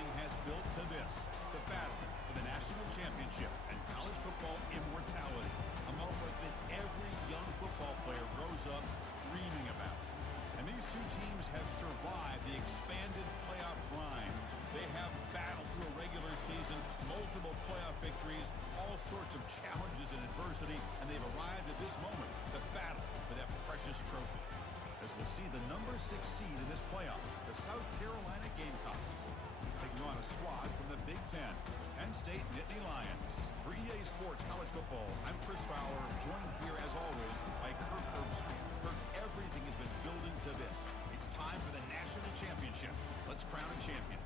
everything has built to this, the battle for the national championship and college football immortality, a moment that every young football player grows up dreaming about. And these two teams have survived the expanded playoff grind. They have battled through a regular season, multiple playoff victories, all sorts of challenges and adversity, and they've arrived at this moment, the battle for that precious trophy. As we'll see the number 6 seed in this playoff, the South Carolina Gamecocks, taking on a squad from the Big Ten, Penn State Nittany Lions. For EA Sports College Football, I'm Chris Fowler, joined here as always by Kirk Herbstreit. Kirk, everything has been building to this. It's time for the national championship. Let's crown a champion.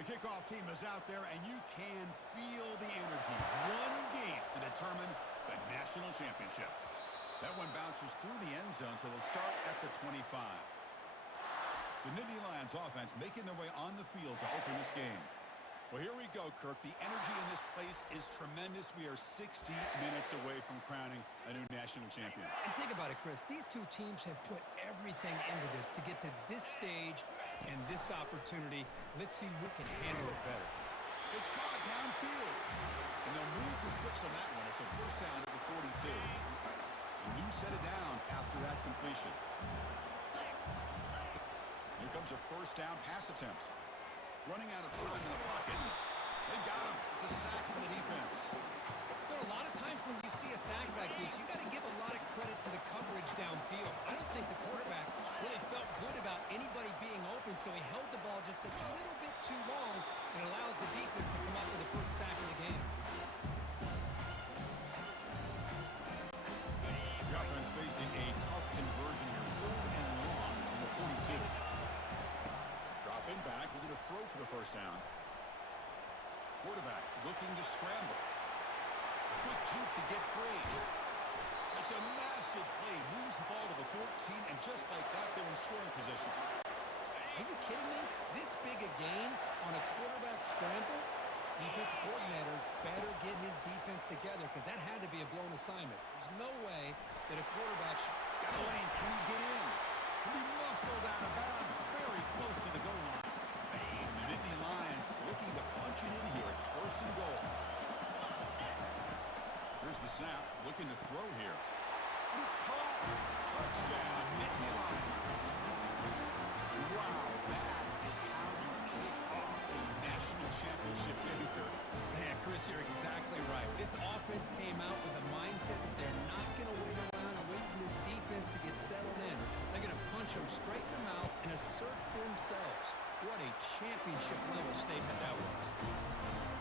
The kickoff team is out there, and you can feel the energy. One game to determine the national championship. That one bounces through the end zone, so they'll start at the 25. The Nittany Lions offense making their way on the field to open this game. Well, here we go, Kirk. The energy in this place is tremendous. We are 60 minutes away from crowning a new national champion. And think about it, Chris. These two teams have put everything into this to get to this stage and this opportunity. Let's see who can handle it better. It's caught downfield. And they'll move the 6 on that one. It's a first down to the 42. A new set of downs after that completion. Here comes a first down pass attempt. Running out of time in the pocket. They've got him. It's a sack for the defense. There are a lot of times when you see a sack like this, you got to give a lot of credit to the coverage downfield. I don't think the quarterback really felt good about anybody being open, so he held the ball just a little bit too long and allows the defense to come up with the first sack of the game. The offense facing a tough conversion here. 3rd and long from the 42. Dropping back, we'll get a throw for the first down. Quarterback looking to scramble. Quick juke to get free. It's a massive play. Moves the ball to the 14, and just like that, they're in scoring position. Are you kidding me? This big a gain on a quarterback scramble? Defense coordinator better get his defense together because that had to be a blown assignment. There's no way that a quarterback should... Got a lane. Can he get in? Can he muscle down a bounds? Very close to the goal line. And the Nittany Lions looking to punch it in here. It's 1st and goal. Here's the snap. Looking to throw here. And it's caught. Touchdown, Nittany Lions. Wow, that is how you kick off a national championship game. Man, Chris, you're exactly right. This offense came out with a mindset that they're not going to wait around and wait for this defense to get settled in. They're going to punch them straight in the mouth and assert themselves. What a championship-level statement that was.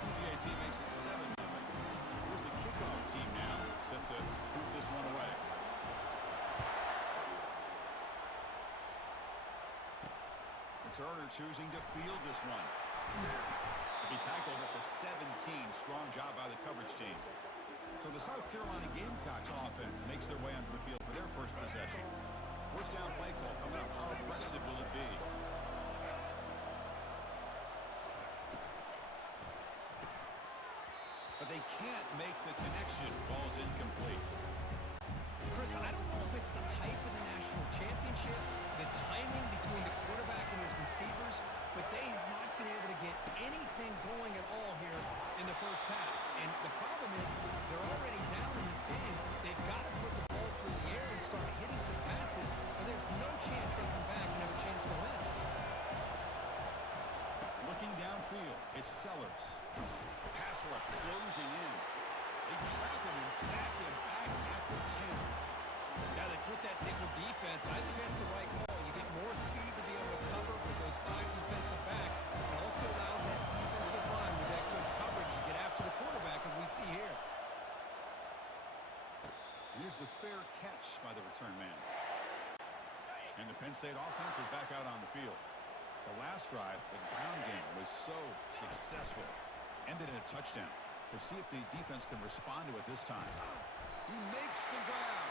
The PAT makes it 7-0. Here's the kickoff team now, set to boot this one away. Returner choosing to field this one. To be tackled at the 17. Strong job by the coverage team. So the South Carolina Gamecocks offense makes their way onto the field for their first possession. First down play call coming up. How aggressive will it be? But they can't make the connection. Ball's incomplete. Chris, I don't know if it's the hype of the national championship, the timing between the quarterback and his receivers, but they have not been able to get anything going at all here in the first half. And the problem is they're already down in this game. They've got to put the ball through the air and start hitting some passes, or there's no chance they come back and have a chance to win. Looking downfield, it's Sellers. Pass rush closing in. They trap him and sack him back at the 10. Now they put that nickel defense. I think that's the right call. You get more speed to be able to cover for those 5 defensive backs. It also allows that defensive line with that good coverage to get after the quarterback, as we see here. Here's the fair catch by the return man. And the Penn State offense is back out on the field. The last drive, the ground game, was so successful. Ended in a touchdown. We'll see if the defense can respond to it this time. He makes the grab.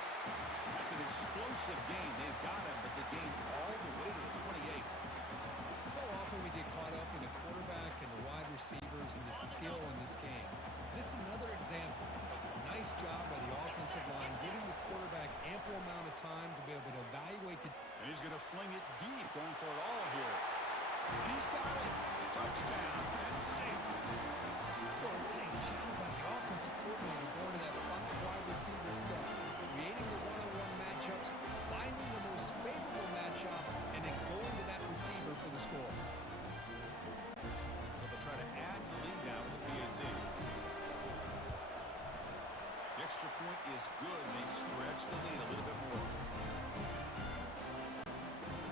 That's an explosive gain. They've got him, but they gain all the way to the 28. So often we get caught up in the quarterback and the wide receivers and the skill in this game. This is another example of a nice job by the offensive offensive line, giving the quarterback ample amount of time to be able to evaluate the... And he's going to fling it deep, going for it all here. And he's got it. Touchdown, Penn State. Boy, what a job by the offensive coordinator going to that final wide receiver set, creating the one-on-one matchups, finding the most favorable matchup, and then going to that receiver for the score. So they'll try to add the lead down with the PAT. The extra point is good. They stretch the lead a little bit more.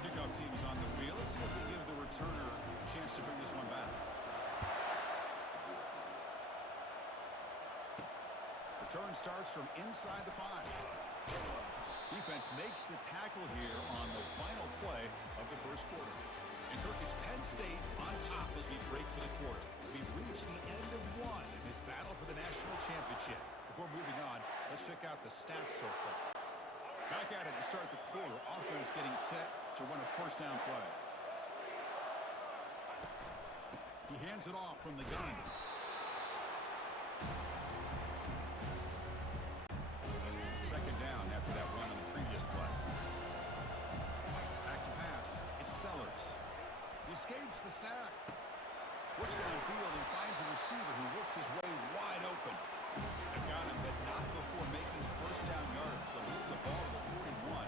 Kickoff team is on the field. Let's see if they give the returner a chance to bring this one back. Return starts from inside the 5. Defense makes the tackle here on the final play of the first quarter. And Kirk, it's Penn State on top as we break for the quarter. We've reached the end of one in this battle for the national championship. Before moving on, let's check out the stats so far. Back at it to start the quarter. Offense getting set to run a first down play. He hands it off from the gun. Second down after that run on the previous play. Back to pass. It's Sellers. He escapes the sack. Works downfield and finds a receiver who worked his way wide open. They've got him, but not before making first down yards. They'll move the ball to the 41.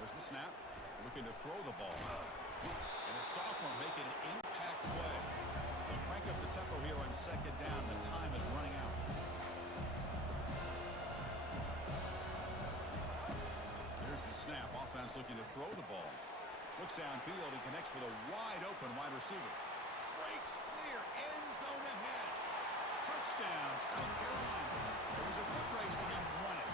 There's the snap. Looking to throw the ball. And a sophomore making an impact play. They'll crank up the tempo here on second down. The time is running out. There's the snap. Offense looking to throw the ball. Looks downfield and connects with a wide open wide receiver. Breaks clear. End zone ahead. Touchdown, South Carolina. There was a foot race and he won it.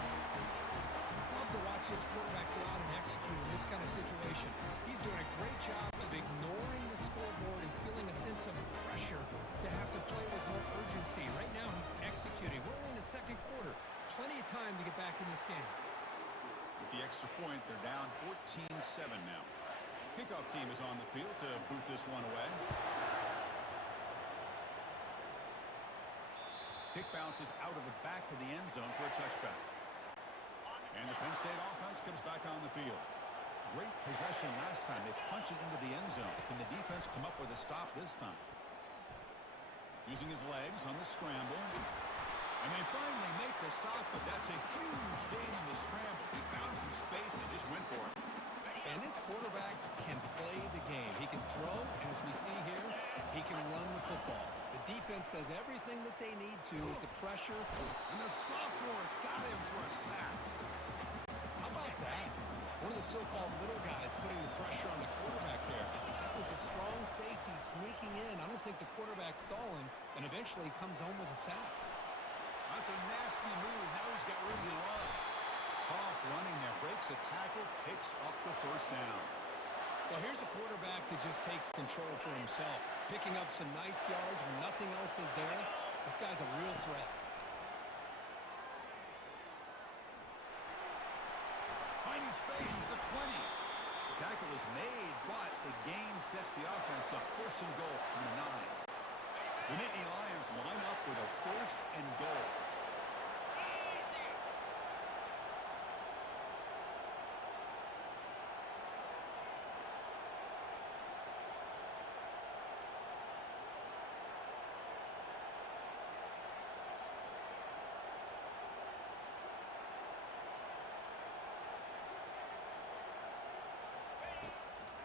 Love to watch this quarterback go out and execute in this kind of situation. He's doing a great job of ignoring the scoreboard and feeling a sense of pressure to have to play with more urgency. Right now he's executing. We're only in the second quarter. Plenty of time to get back in this game. With the extra point, they're down 14-7 now. Kickoff team is on the field to boot this one away. Kick bounces out of the back of the end zone for a touchback. And the Penn State offense comes back on the field. Great possession last time. They punch it into the end zone. Can the defense come up with a stop this time? Using his legs on the scramble. And they finally make the stop, but that's a huge gain in the scramble. He found some space and just went for it. And this quarterback can play the game. He can throw, and as we see here, he can run the football. The defense does everything that they need to with the pressure. And the sophomore's got him for a sack. How about that? One of the so-called little guys putting the pressure on the quarterback there. That was a strong safety sneaking in. I don't think the quarterback saw him, and eventually comes home with a sack. That's a nasty move. Now he's got room to run. Tough running there. Breaks a tackle, picks up the first down. Well, here's a quarterback that just takes control for himself. Picking up some nice yards when nothing else is there. This guy's a real threat. Finding space at the 20. The tackle is made, but the gain sets the offense up. First and goal from the 9. The Nittany Lions line up with a first and goal.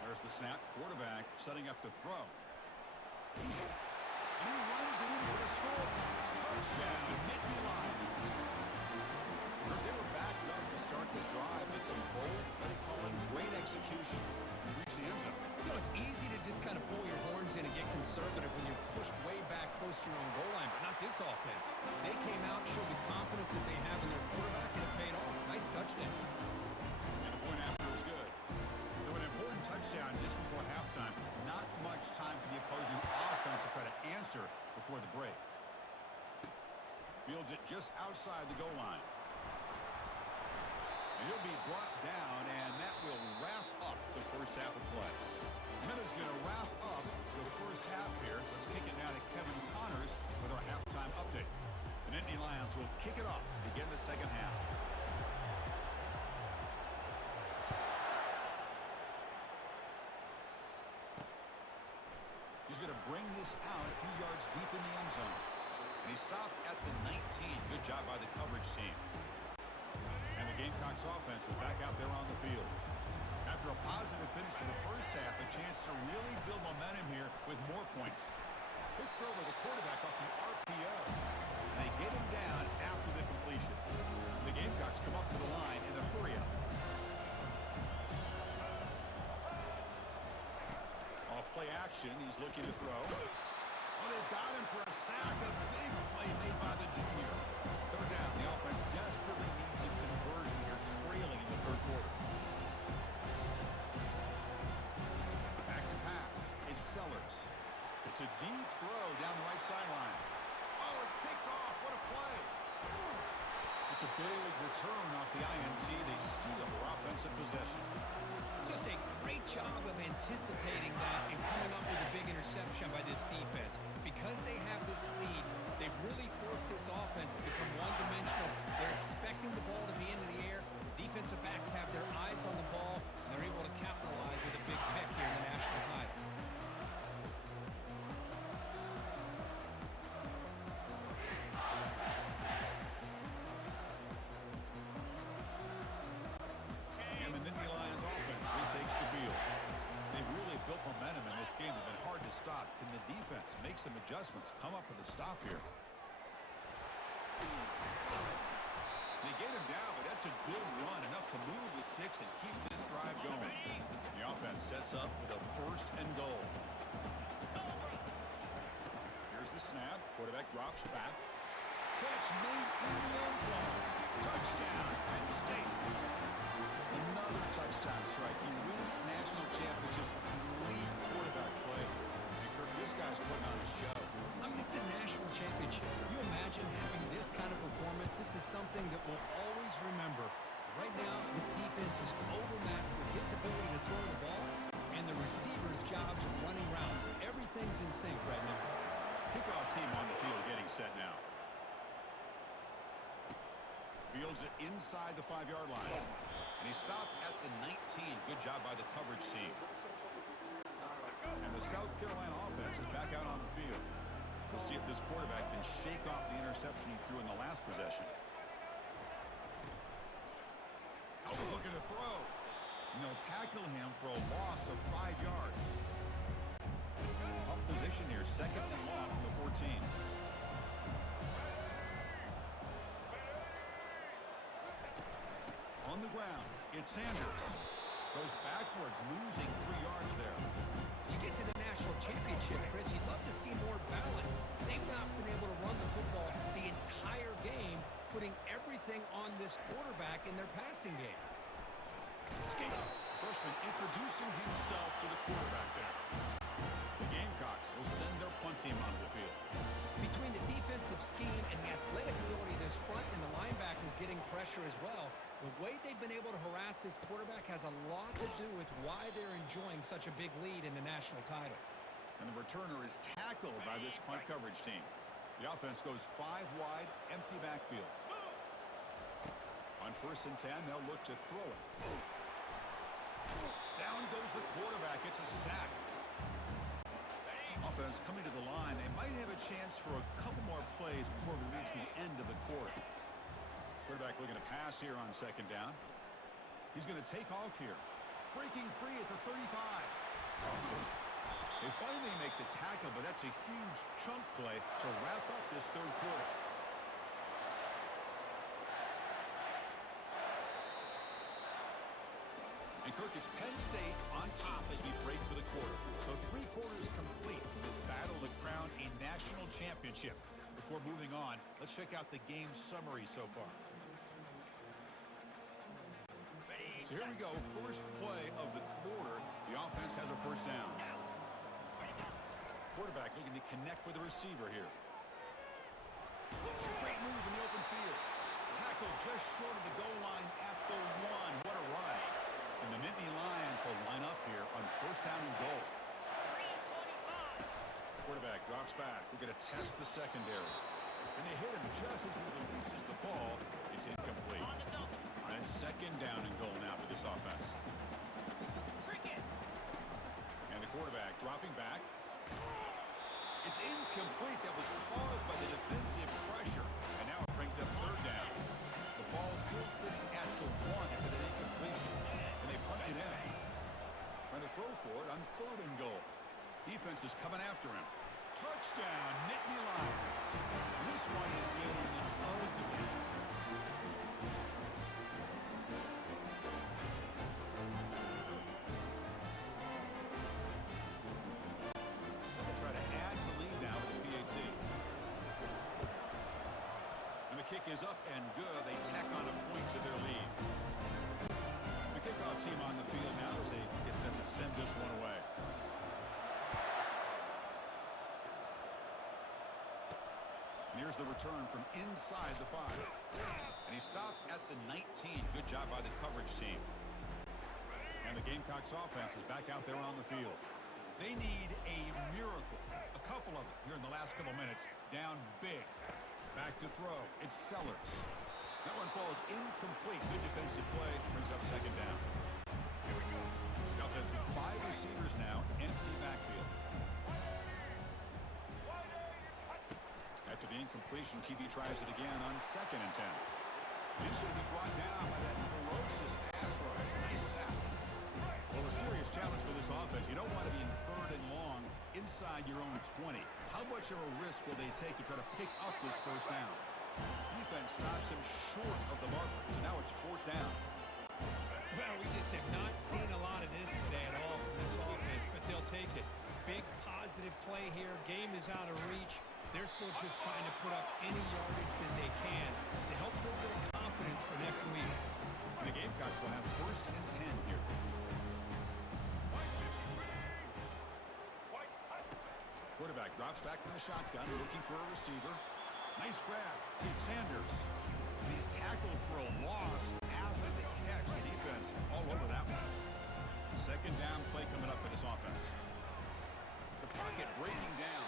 There's the snap. Quarterback setting up to throw. And he runs it in for the score. Touchdown, Nittany Lions. They were backed up to start the drive. It's some bold, they call it great execution. Reach the end zone. You know, it's easy to just kind of pull your horns in and get conservative when you're pushed way back close to your own goal line, but not this offense. They came out, showed the confidence that they have in their quarterback, and it paid off. Nice touchdown. And the point after was good. So an important touchdown just before halftime. Not much time for the opposing offense to try to answer before the break. Fields it just outside the goal line. And he'll be brought down, and that will wrap up the first half of play. Minutes going to wrap up the first half here. Let's kick it now to Kevin Connors Lions will kick it off to begin the second half. He's going to bring this out a few yards deep in the end zone. And he stopped at the 19. Good job by the coverage team. And the Gamecocks offense is back out there on the field. After a positive finish to the first half, a chance to really build momentum here with more points. Quick throw by the quarterback off the RPO. And they get him down after the completion. The Gamecocks come up to the line in the hurry-up. Off play action, he's looking to throw. Oh, they've got him for a sack. A big play made by the junior. Third down, the offense desperately needs a conversion here, trailing in the third quarter. Back to pass. It's Sellers. It's a deep throw down the right sideline. Oh, it's picked off. What a play. It's a big return off the INT. They steal their offensive possession. Just a great job of anticipating that and coming up with a big interception by this defense. Because they have this lead, they've really forced this offense to become one-dimensional. They're expecting the ball to be into the air. The defensive backs have their eyes on the ball, and they're able to capitalize with a big pick here in the national title. And the Nittany Lions offense retakes the field. They've really built momentum in this game. It's been hard to stop. Can the defense make some adjustments, come up with a stop here? They get him down, but that's a good run, enough to move the sticks and keep this drive going. The offense sets up with a first and goal. Here's the snap. Quarterback drops back. Catch made in the end zone. Touchdown, Penn State. Another touchdown strike. He wins national championships with elite quarterback play. And Kirk, this guy's putting on a show. I mean, this is a national championship. Can you imagine having this kind of performance? This is something that we'll always remember. Right now, this defense is overmatched with his ability to throw the ball and the receivers' jobs of running routes. Everything's in sync right now. Kickoff team on the field getting set now. Fields it inside the 5-yard line. And he stopped at the 19. Good job by the coverage team. And the South Carolina offense is back out on the field. We'll see if this quarterback can shake off the interception he threw in the last possession. Oh, he's looking to throw. And they'll tackle him for a loss of 5 yards. Tough position here. Second and long from the 14. On the ground, it's Sanders. Goes backwards, losing 3 yards there. You get to the national championship, Chris, you'd love to see more balance. They've not been able to run the football the entire game, putting everything on this quarterback in their passing game. Escape. Freshman introducing himself to the quarterback there. The Gamecocks will send their punt team onto the field. Between the defensive scheme and the athletic ability of this front and the linebackers getting pressure as well, the way they've been able to harass this quarterback has a lot to do with why they're enjoying such a big lead in the national title. And the returner is tackled by this punt coverage team. The offense goes 5 wide, empty backfield. On 1st and 10, they'll look to throw it. Down goes the quarterback. It's a sack. Offense coming to the line. They might have a chance for a couple more plays before we reach the end of the quarter. Quarterback looking to pass here on 2nd down. He's going to take off here. Breaking free at the 35. They finally make the tackle, but that's a huge chunk play to wrap up this 3rd quarter. And Kirk, it's Penn State on top as we break for the quarter. So 3 quarters complete in this battle to crown a national championship. Before moving on, let's check out the game summary so far. So here we go, first play of the quarter. The offense has a 1st down. Quarterback looking to connect with the receiver here. Great move in the open field. Tackle just short of the goal line at the 1. What a run. And the Nittany Lions will line up here on 1st down and goal. Quarterback drops back. We're going to test the secondary. And they hit him just as he releases the ball. It's incomplete. And it's second down and goal now for this offense. And the quarterback dropping back. It's incomplete. That was caused by the defensive pressure. And now it brings up third down. The ball still sits at the 1 after the incompletion. And they punch it in. Trying to throw for it on third and goal. Defense is coming after him. Touchdown, Nittany Lions. This one is getting ugly. They'll try to add the lead now with the PAT. And the kick is up and good. They tack on a point to their lead. The kickoff team on the field now as they get set to send this one away. And here's the return from inside the 5. And he stopped at the 19. Good job by the coverage team. And the Gamecocks offense is back out there on the field. They need a miracle. A couple of them here in the last couple minutes. Down big. Back to throw. It's Sellers. That one falls incomplete. Good defensive play. Brings up second down. Here we go. The offense with 5 receivers now. Empty backfield. After the incompletion, QB tries it again on second and 10. He's going to be brought down by that ferocious pass rush. Nice sack. Well, a serious challenge for this offense. You don't want to be in third and long inside your own 20. How much of a risk will they take to try to pick up this first down? Defense stops him short of the marker, so now it's fourth down. Well, we just have not seen a lot of this today at all from this offense, but they'll take it. Big positive play here. Game is out of reach. They're still just trying to put up any yardage that they can to help build their confidence for next week. And the Gamecocks will have first and 10 here. Quarterback drops back from the shotgun, looking for a receiver. Nice grab. It's Sanders. And he's tackled for a loss after the catch. The defense all over that one. Second down play coming up for this offense. The pocket breaking down.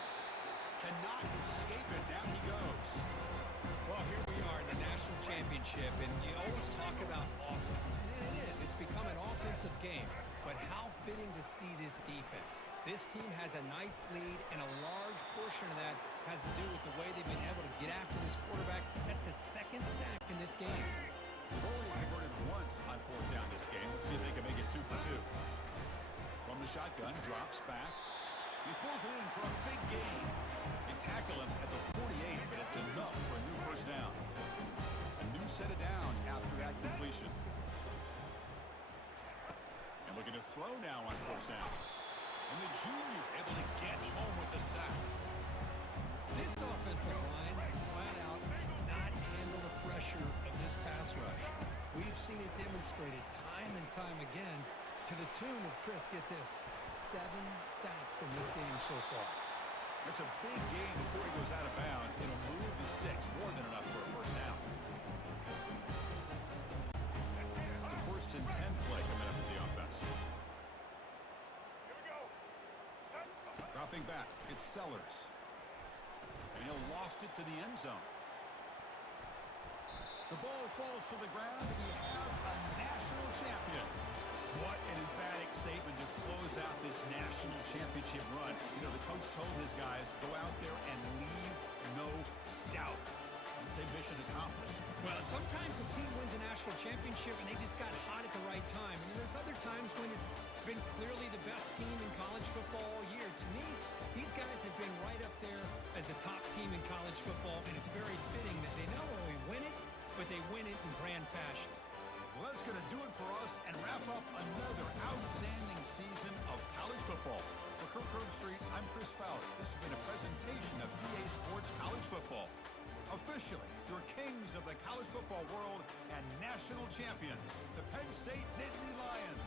Cannot escape it. Down he goes. Well, here we are in the national championship, and you always talk about offense, and it is. It's become an offensive game. But how fitting to see this defense. This team has a nice lead, and a large portion of that has to do with the way they've been able to get after this quarterback. That's the second sack in this game. They've only converted once on fourth down this game. Let's see if they can make it 2 for 2. From the shotgun, drops back. He pulls it in for a big gain. They tackle him at the 48, but it's enough for a new first down. A new set of downs after that completion. And looking to throw now on first down. And the junior able to get home with the sack. This offensive line flat out cannot handle the pressure of this pass rush. We've seen it demonstrated time and time again to the tune of, Chris, get this, 7 sacks in this game so far. That's a big gain before he goes out of bounds. It'll move the sticks more than enough for a first down. It's a first and 10 play coming up for the offense. Dropping back, it's Sellers. And he'll loft it to the end zone. The ball falls to the ground, and we have a national champion. What an emphatic statement to close out this national championship run. You know, the coach told his guys, go out there and leave no doubt. I'd say mission accomplished. Well, sometimes a team wins a national championship and they just got hot at the right time. And there's other times when it's been clearly the best team in college football all year. To me, these guys have been right up there as the top team in college football, and it's very fitting that they not only win it, but they win it in grand fashion. Well, that's going to do it for us and wrap up another outstanding season of college football. For Kirk Herbstreit, I'm Chris Fowler. This has been a presentation of EA Sports College Football. Officially, your kings of the college football world and national champions, the Penn State Nittany Lions.